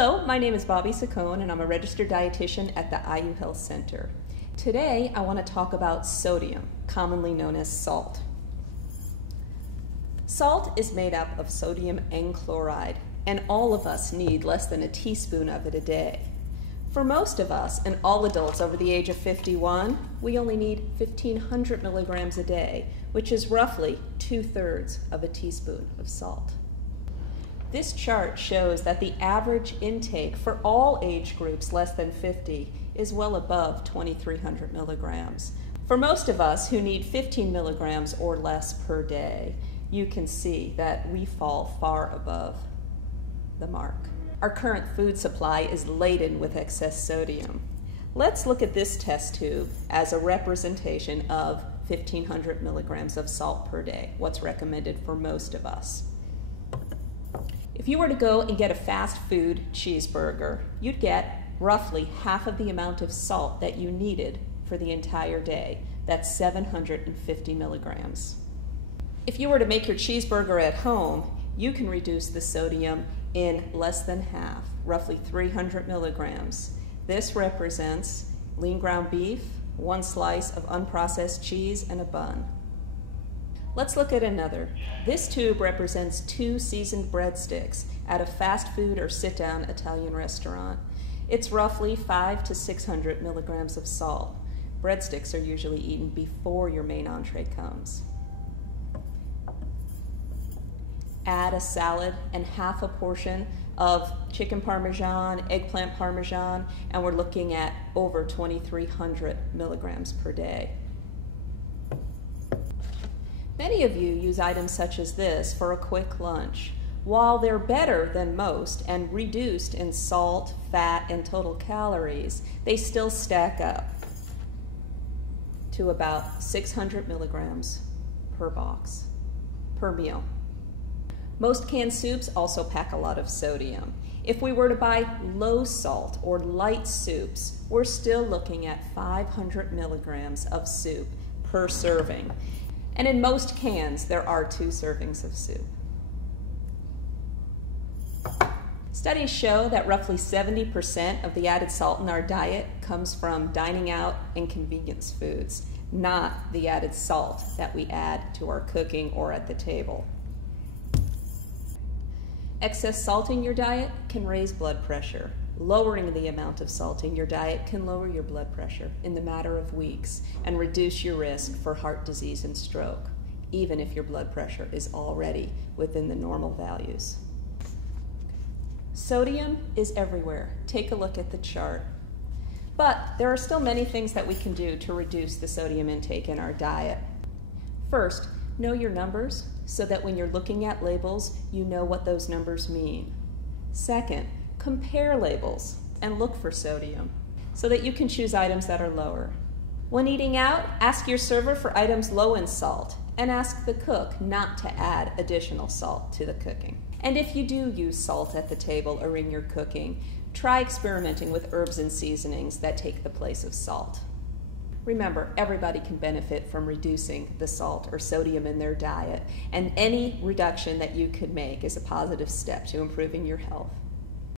Hello, my name is Bobby Saccone and I'm a registered dietitian at the IU Health Center. Today I want to talk about sodium, commonly known as salt. Salt is made up of sodium and chloride, and all of us need less than a teaspoon of it a day. For most of us, and all adults over the age of 51, we only need 1,500 milligrams a day, which is roughly 2/3 of a teaspoon of salt. This chart shows that the average intake for all age groups less than 50 is well above 2,300 milligrams. For most of us who need 15 milligrams or less per day, you can see that we fall far above the mark. Our current food supply is laden with excess sodium. Let's look at this test tube as a representation of 1,500 milligrams of salt per day, what's recommended for most of us. If you were to go and get a fast food cheeseburger, you'd get roughly half of the amount of salt that you needed for the entire day. That's 750 milligrams. If you were to make your cheeseburger at home, you can reduce the sodium in less than half, roughly 300 milligrams. This represents lean ground beef, 1 slice of unprocessed cheese, and a bun. Let's look at another. This tube represents 2 seasoned breadsticks at a fast food or sit-down Italian restaurant. It's roughly 500 to 600 milligrams of salt. Breadsticks are usually eaten before your main entree comes. Add a salad and half a portion of chicken parmesan, eggplant parmesan, and we're looking at over 2,300 milligrams per day. Many of you use items such as this for a quick lunch. While they're better than most and reduced in salt, fat, and total calories, they still stack up to about 600 milligrams per box, per meal. Most canned soups also pack a lot of sodium. If we were to buy low salt or light soups, we're still looking at 500 milligrams of soup per serving. And in most cans, there are 2 servings of soup. Studies show that roughly 70% of the added salt in our diet comes from dining out and convenience foods, not the added salt that we add to our cooking or at the table. Excess salt in your diet can raise blood pressure. Lowering the amount of salt in your diet can lower your blood pressure in the matter of weeks and reduce your risk for heart disease and stroke, even if your blood pressure is already within the normal values. Sodium is everywhere. Take a look at the chart. But there are still many things that we can do to reduce the sodium intake in our diet. First, know your numbers so that when you're looking at labels, you know what those numbers mean. Second, compare labels and look for sodium so that you can choose items that are lower. When eating out, ask your server for items low in salt and ask the cook not to add additional salt to the cooking. And if you do use salt at the table or in your cooking, try experimenting with herbs and seasonings that take the place of salt. Remember, everybody can benefit from reducing the salt or sodium in their diet, and any reduction that you could make is a positive step to improving your health.